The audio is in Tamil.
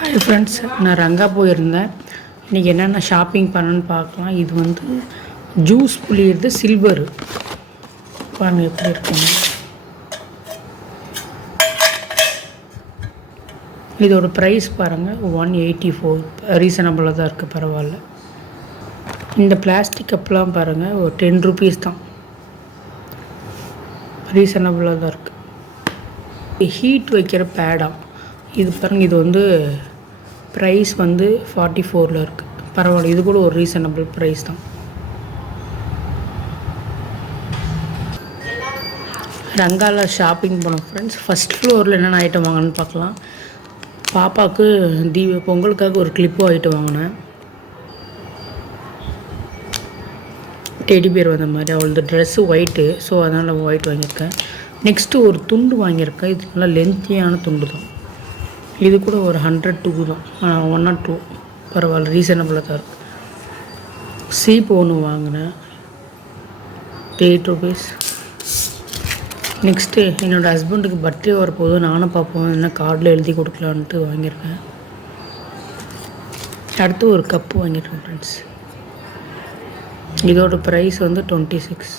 ஹாய் ஃப்ரெண்ட்ஸ், நான் ரங்கா போயிருந்தேன். இன்றைக்கி என்னென்ன ஷாப்பிங் பண்ணணுன்னு பார்க்கலாம். இது வந்து ஜூஸ் புளியிறது சில்வரு பாருங்கள் எப்படி இருக்குங்க. இதோட ப்ரைஸ் பாருங்கள் 184. ரீசனபிளாக தான் இருக்குது, பரவாயில்ல. இந்த பிளாஸ்டிக் கப்லாம் பாருங்கள் ஒரு 10 ருபீஸ் தான், ரீசனபிளாக தான் இருக்குது. ஹீட் வைக்கிற பேடா இது பாருங்கள், இது வந்து ப்ரைஸ் வந்து 44 இருக்குது, பரவாயில்ல. இது கூட ஒரு ரீசனபிள் ப்ரைஸ் தான். ரங்கால ஷாப்பிங் போனோம் ஃப்ரெண்ட்ஸ். ஃபஸ்ட் ஃப்ளோரில் என்னென்ன ஐட்டம் வாங்கணும்னு பார்க்கலாம். பாப்பாவுக்கு பொங்கலுக்காக ஒரு கிளிப்பு ஐட்டம் வாங்கினேன். டெடி பேர் வந்த மாதிரி அவளது ட்ரெஸ்ஸு ஒயிட்டு, ஸோ அதனால் ஒயிட் வாங்கியிருக்கேன். நெக்ஸ்ட்டு ஒரு துண்டு வாங்கியிருக்கேன். இது நல்லா லென்த்தியான துண்டு தான். இது கூட ஒரு 102 தான், 102, பரவாயில்ல, ரீசனபிளாக தான் இருக்குது. சீப்பு ஒன்று வாங்கினேன், 8 ருபீஸ். நெக்ஸ்ட்டு என்னோடய ஹஸ்பண்டுக்கு பர்த்டே வரப்போது, நானும் பார்ப்போம் என்ன கார்டில் எழுதி கொடுக்கலான்ட்டு வாங்கியிருக்கேன். அடுத்து ஒரு கப்பு வாங்கியிருக்கேன் ஃப்ரெண்ட்ஸ். இதோட ப்ரைஸ் வந்து 26.